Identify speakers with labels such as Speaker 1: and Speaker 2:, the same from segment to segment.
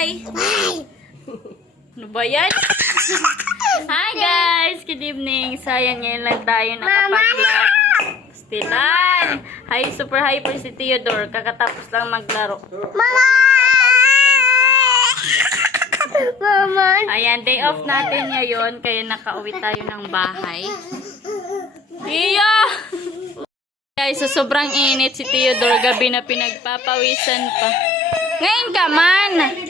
Speaker 1: Bye! Ano ba yan? Hi guys! Good evening! Sayang ngayon lang tayo nakapag-vlog. Stilan! Hi, super hyper si Theodore. Kakatapos lang maglaro.
Speaker 2: Mama! Mama!
Speaker 1: Ayan, day off natin ngayon. Kaya nakauwi tayo ng bahay. Tiyo! Guys, sa sobrang init si Theodore gabi na pinagpapawisan pa. Ngayon ka man!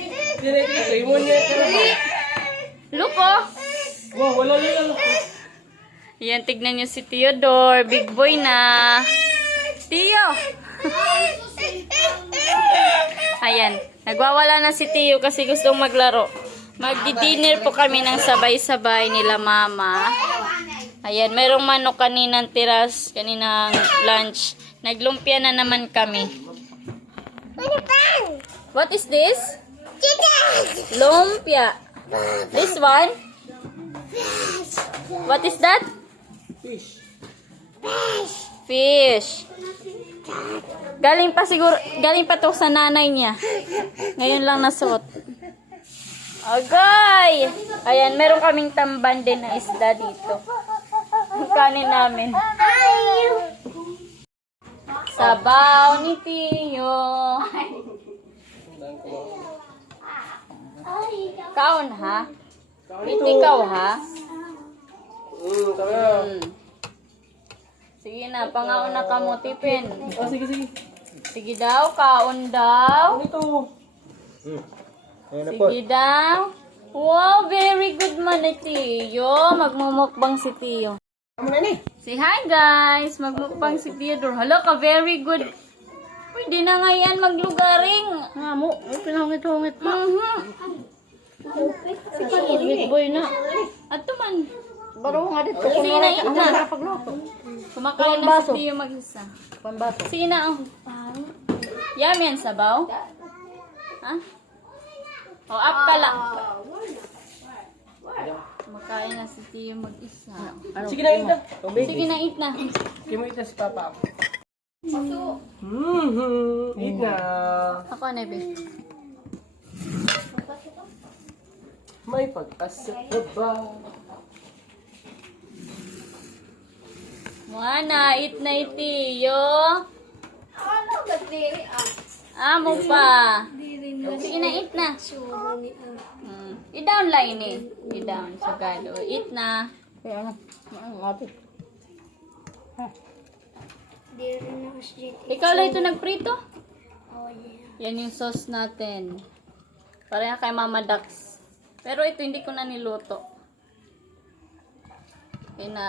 Speaker 1: Look oh!
Speaker 3: Wow, wala lang.
Speaker 1: Ayan, tignan niyo si Theodore. Big boy na. Tiyo! Ayan, nagwawala na si Tiyo kasi gustong maglaro. Magdi-dinner po kami ng sabay-sabay nila mama. Ayan, merong manok kaninang tiras, kaninang lunch. Naglumpia na naman kami. What is this? Lumpia. This one? What is that?
Speaker 3: Fish.
Speaker 1: Fish. Galing pa siguro, galing pa to sa nanay niya. Ngayon lang nasuot. Agay! Ayan, meron kaming tamban din na isda dito. Ang kanin namin. Sabaw ni Tiyo. Kaon ha? Ikaw ha?
Speaker 3: Hmm, tama.
Speaker 1: Hmm. Sige na, pangaon na ka mo, tipin.
Speaker 3: Oh, sige, sige.
Speaker 1: Sige daw, kaon daw.
Speaker 3: Ano ito? Hmm. Po.
Speaker 1: Sige daw. Wow, very good man ni Tiyo. Magmumukbang si Tiyo.
Speaker 3: Na ni?
Speaker 1: Say hi guys! Magmukbang si Theodore. Hala ka, very good. Pwede na nga yan maglugaring.
Speaker 2: Nga mo, pinahungit-hungit mo.
Speaker 1: Mhm.
Speaker 2: Sweet boy na.
Speaker 1: At man,
Speaker 2: Baro nga dito.
Speaker 1: Sige na, ina.
Speaker 2: Ako nakapagluto.
Speaker 1: kumakain na si Tiyo mag-isa.
Speaker 2: Pambato.
Speaker 1: Sige na, ang. Yum yan, sabaw. Ha? O, up ka lang. Kumakain na si Tiyo mag-isa.
Speaker 3: Sige na, ita. Tubig.
Speaker 1: Sige na, eat na.
Speaker 3: Sige mo ita si Papa. Hmm, eat na.
Speaker 1: Ako na, babe.
Speaker 3: May pag-asa ka ba?
Speaker 1: Mwana, eat na itiyo. Amo pa. Sige na, eat na. Hmm. I-down lang ini. I-down. Sagado. Eat na.
Speaker 2: Kaya ano? Ano ate?
Speaker 1: Ikaw lang ito nagprito? Yan yung sauce natin. Pareha kay Mama Dax. Pero ito hindi ko na niluto. Kaya na,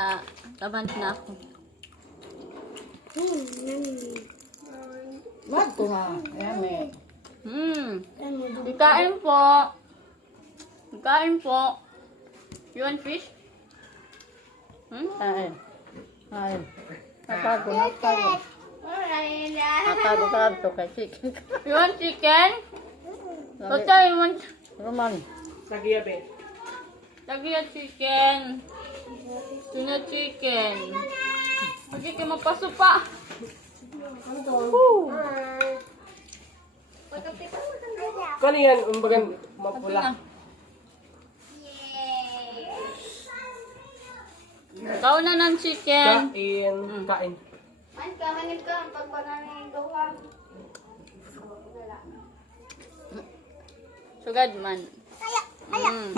Speaker 1: tabant na ako.
Speaker 2: Wag ko na. Ayan may.
Speaker 1: Hmm. Ikain po. Ikain po. You want fish? Hmm?
Speaker 2: Kain. Kain. Natago, natago. Natago ka ito kay chicken.
Speaker 1: You want chicken? What you want?
Speaker 2: Roman.
Speaker 3: Sagiya, be.
Speaker 1: Lagi yung chicken. Tuna chicken. Lagi kayo mapaso pa.
Speaker 3: Kano yan? Umbagan, mapula.
Speaker 1: Ikaw na ng chicken.
Speaker 3: Kain. Kain.
Speaker 1: Sugad man. Mm.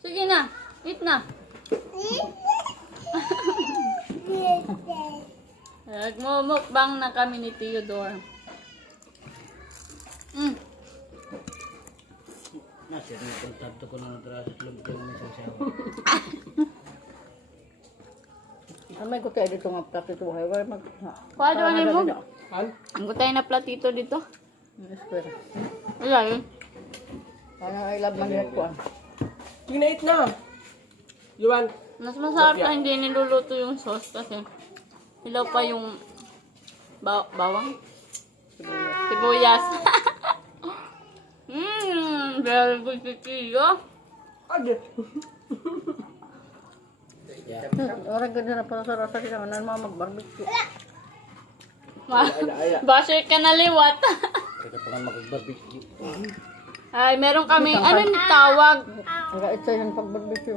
Speaker 1: Sige na. Eat na. Nagmumukbang na kami ni Theodore. Mm.
Speaker 2: Amay ko tayo dito nga plato ito. Hay, mag...
Speaker 1: Kwado ni mo. Ang gutay na platito dito.
Speaker 2: Espera.
Speaker 1: Wala eh.
Speaker 2: Ano ay lab man yan ko.
Speaker 3: Sige na. You want?
Speaker 1: Mas masarap na hindi niluluto yung sauce kasi hilaw pa yung ba bawang. Sibuyas. Mmm, very good Tiyo.
Speaker 3: Ade.
Speaker 2: Orang ganda na para sa rasa kita manan mga mag-barbecue.
Speaker 1: Basher ka na liwat.
Speaker 4: Kita pa nga mag-barbecue.
Speaker 1: Ay, meron kami, ano yung tawag?
Speaker 2: Aga ito yung pagbarbecue.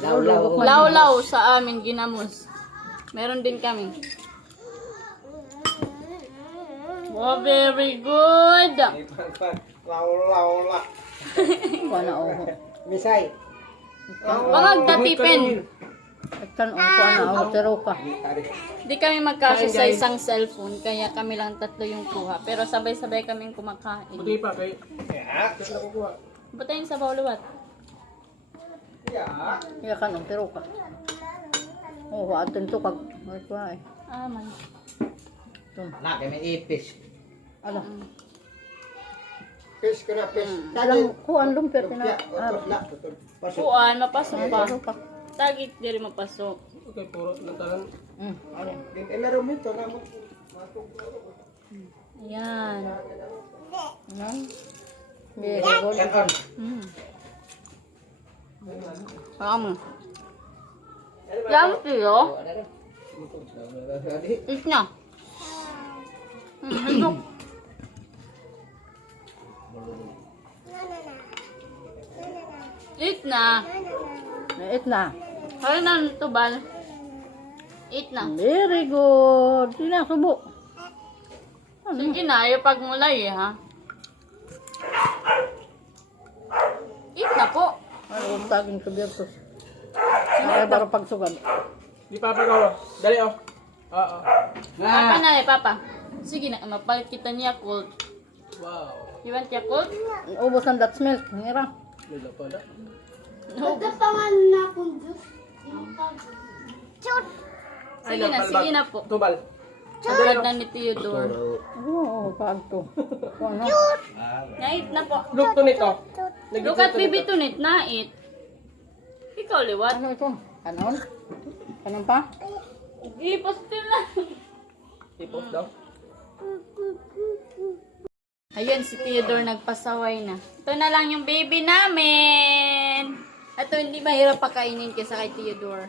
Speaker 3: Law-law.
Speaker 1: Lawlaw sa amin, ginamos. Meron din kami. Wow, very good.
Speaker 3: Law-law.
Speaker 2: Na ako.
Speaker 3: Misay.
Speaker 1: Mga datipin.
Speaker 2: Ikan o kuha na ako. Tero ka.
Speaker 1: Di kami magkasya sa isang cellphone, kaya kami lang tatlo yung kuha. Pero sabay-sabay kaming kumakain.
Speaker 3: Buti pa kay.
Speaker 1: Tayo sa bawluwat?
Speaker 2: Ikan o tero ka. Oh, waatin to kag. Ay, kuha eh.
Speaker 1: Ah, man.
Speaker 2: Ito.
Speaker 4: Nak, kami ipis.
Speaker 2: Ala.
Speaker 3: Fish ko na, fish.
Speaker 2: Alam, kuha ang lumpir. Tina. Ah.
Speaker 1: Kuan, mapasok pa. Tagit, di rin mapasok.
Speaker 3: Okay, puro lantaran.
Speaker 2: Hmm. Ayan.
Speaker 3: Eh, meron mo ito. Ramo.
Speaker 1: Ayan.
Speaker 2: Ayan. Very good.
Speaker 4: Yan on.
Speaker 1: Mm. Kamu. Yum tiyo. Eat na. Hmm, handok. Eat na.
Speaker 2: Nait na.
Speaker 1: Kaya na tubal. Eat na.
Speaker 2: Very good. Sina, subo.
Speaker 1: Sige na, ayaw pagmulay eh, ha? Eat na po.
Speaker 2: Ano kung taging kubiertos. Ay, para pagsugad.
Speaker 3: Di pa pa ko. Dali oh. Oo.
Speaker 1: Papa na eh, papa. Sige na, mapalit kita niya, Yakult.
Speaker 3: Wow.
Speaker 1: You want Yakult?
Speaker 2: Ubos ang Dutch milk. Ngira.
Speaker 3: Lala pala.
Speaker 1: Sige na, sige na po.
Speaker 3: Tubal.
Speaker 1: Agad na ni Theodore.
Speaker 2: Oo, oh, pagto. Ano?
Speaker 1: Nait na po.
Speaker 3: Look to nito.
Speaker 1: Look at baby tunit, nait. Ikaw liwat.
Speaker 2: Ano ito? Kanon? Kanon pa?
Speaker 1: Ipos na.
Speaker 3: Tipos daw.
Speaker 1: Ayun, si Theodore nagpasaway na. Ito na lang yung baby namin. Ito hindi mahirap pakainin kaysa kay Theodore.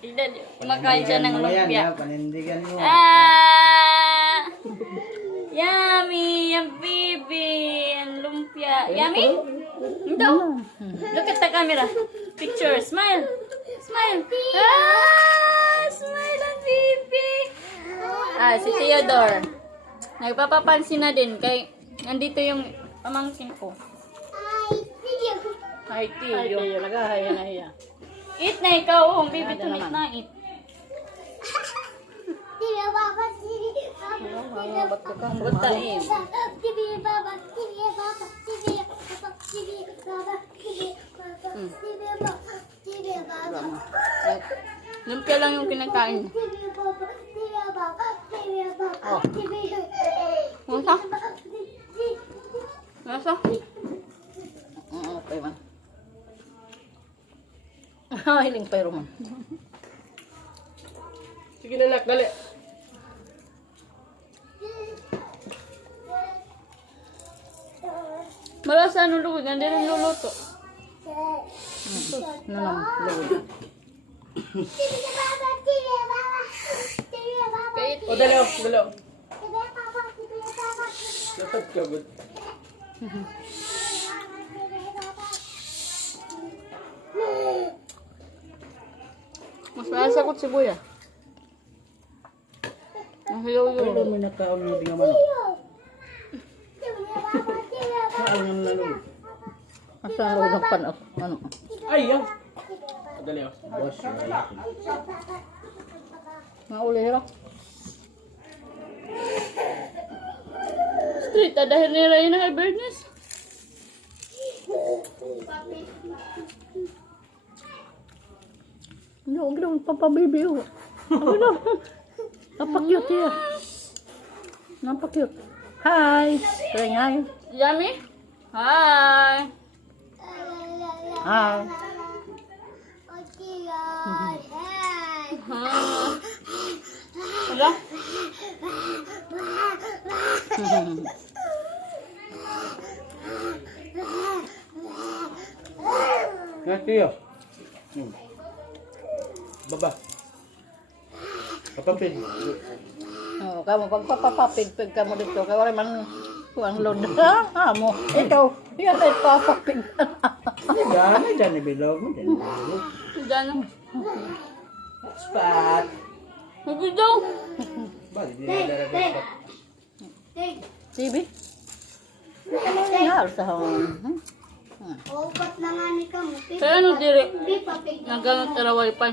Speaker 1: Tignan, kumakain siya ng
Speaker 4: Panindigan mo yan,
Speaker 1: lumpia.
Speaker 4: ha? Panindigan mo.
Speaker 1: Ah! Yummy! Yung baby! Ang lumpia. Yummy? Ito. Look at the camera. Picture. Smile. Smile. Ah! Smile ang baby. Ah, si Theodore. Nagpapapansin na din kay nandito yung pamangkin ko. Hi,
Speaker 2: Ay,
Speaker 1: Theo.
Speaker 2: kayo. Nagahaya na iya.
Speaker 1: Eat na ikaw. Oh, baby to eat na. Eat.
Speaker 2: Mga bato ka.
Speaker 1: Butain. Lumpia lang yung kinakain.
Speaker 2: Oh.
Speaker 1: Masa? Masa?
Speaker 2: Oo, okay man. Ah, hiling pero man.
Speaker 3: Sige na nak, dali.
Speaker 1: Wala sa ano lugod. Hindi rin luluto.
Speaker 2: Ano naman? Lugod.
Speaker 3: O, dali oh. Dali oh. Nasad ka, good.
Speaker 1: Mas masakot si Buya. Ang hilaw yun.
Speaker 4: may nakaon mo di nga manok. Saan nga nalulog?
Speaker 2: Asa ang lugod ng pan? Ano?
Speaker 3: Ay, yan. O, dali oh.
Speaker 4: Boss, wala.
Speaker 2: Mga uli hira.
Speaker 1: Street, ah, dahil ni Ryan ng Bernes.
Speaker 2: Ano, huwag na papabibi oh. Ano na? Napakyut yan. Napakyut. Hi! Say hi.
Speaker 1: Yummy? Hi!
Speaker 2: Hi.
Speaker 1: Hmm. Wala?
Speaker 4: Nga tiyo. Hmm. Baba. Kapapin.
Speaker 2: Oh, kamu pagpapapapig pig ka mo dito kay wala man Kuang load. Ha, mo. Ikaw, yan ay papapig.
Speaker 4: Gana, dyan ibilog mo. Dyan ibilog.
Speaker 1: Diyan.
Speaker 4: Spot.
Speaker 1: Huwag daw.
Speaker 4: Ba, di na darating spot.
Speaker 2: TV? Nahal sa hong.
Speaker 5: Opat na nga ni kamo.
Speaker 1: Kaya ano dire? Nagano tara wifi.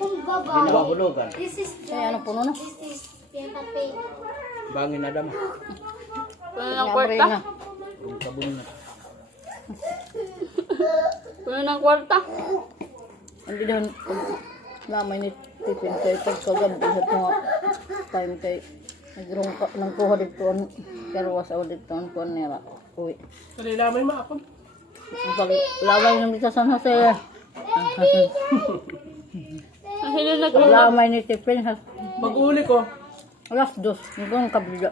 Speaker 5: Kung
Speaker 4: Di
Speaker 5: baba.
Speaker 4: na mahulugan.
Speaker 5: This is
Speaker 2: Ay, ano puno na?
Speaker 5: This is Teta Pig.
Speaker 4: Bangin na dama.
Speaker 1: Kuno ng kwarta.
Speaker 2: na.
Speaker 4: Ang kabong na.
Speaker 1: Kuno ng kwarta.
Speaker 2: Hindi doon, lamay ni Tipin kay pagkagabi sa mga time kay nagrong nang kuha dito ang karwas o dito ang kuha nila. Uy.
Speaker 3: Kalilamay mo ako.
Speaker 2: Ang paglamay ng dito sa San Jose.
Speaker 1: Ang hilo nagro.
Speaker 2: Paglamay ni Tipin ha.
Speaker 3: Mag-uli ko.
Speaker 2: Alas dos, nagong kabila.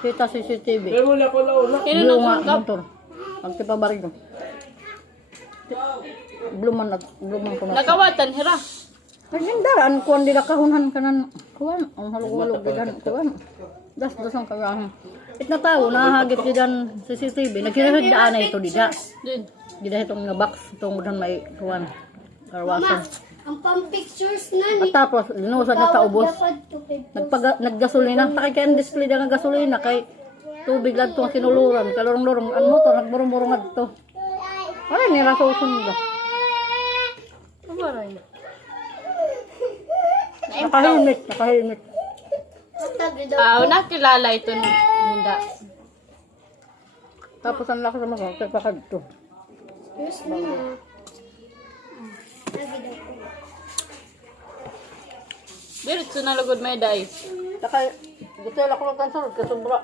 Speaker 2: Kita CCTV.
Speaker 3: Kaya muli ako na una.
Speaker 1: Hilo
Speaker 2: Blue nga,
Speaker 1: nagro.
Speaker 2: motor. Ang tipabarig doon. Bluman nag bluman ko na.
Speaker 1: Nakawatan hira.
Speaker 2: Nagdindaran kuan dila kahunhan kanan kuan ang halog-halog didan kuan. Das dos ang kagahan. It na tao nahagip didan CCTV. Nagkirahig daan na ito dida.
Speaker 1: Din.
Speaker 2: Dida itong nga box itong mudan may kuan. Karwasan.
Speaker 5: Ang pang-pictures na
Speaker 2: At
Speaker 5: ni.
Speaker 2: tapos linusad na taubos. Nagpaga naggasolina. Takay kay ang display da nga gasolina kay tubig lang tong sinuluran. Kalorong-lorong ang motor nagburong-burong adto. Ay nila susun da.
Speaker 1: Kabaray.
Speaker 2: Nakahimik, nakahimik.
Speaker 5: Daw.
Speaker 1: Ah, nakilala ito ni Linda.
Speaker 2: Tapos ang lakas naman ko, kay pakadto.
Speaker 5: Excuse me na. Tabi daw po.
Speaker 1: Diretso na lugod may dai.
Speaker 2: Saka, gusto lang ko ng kansol, kasubra.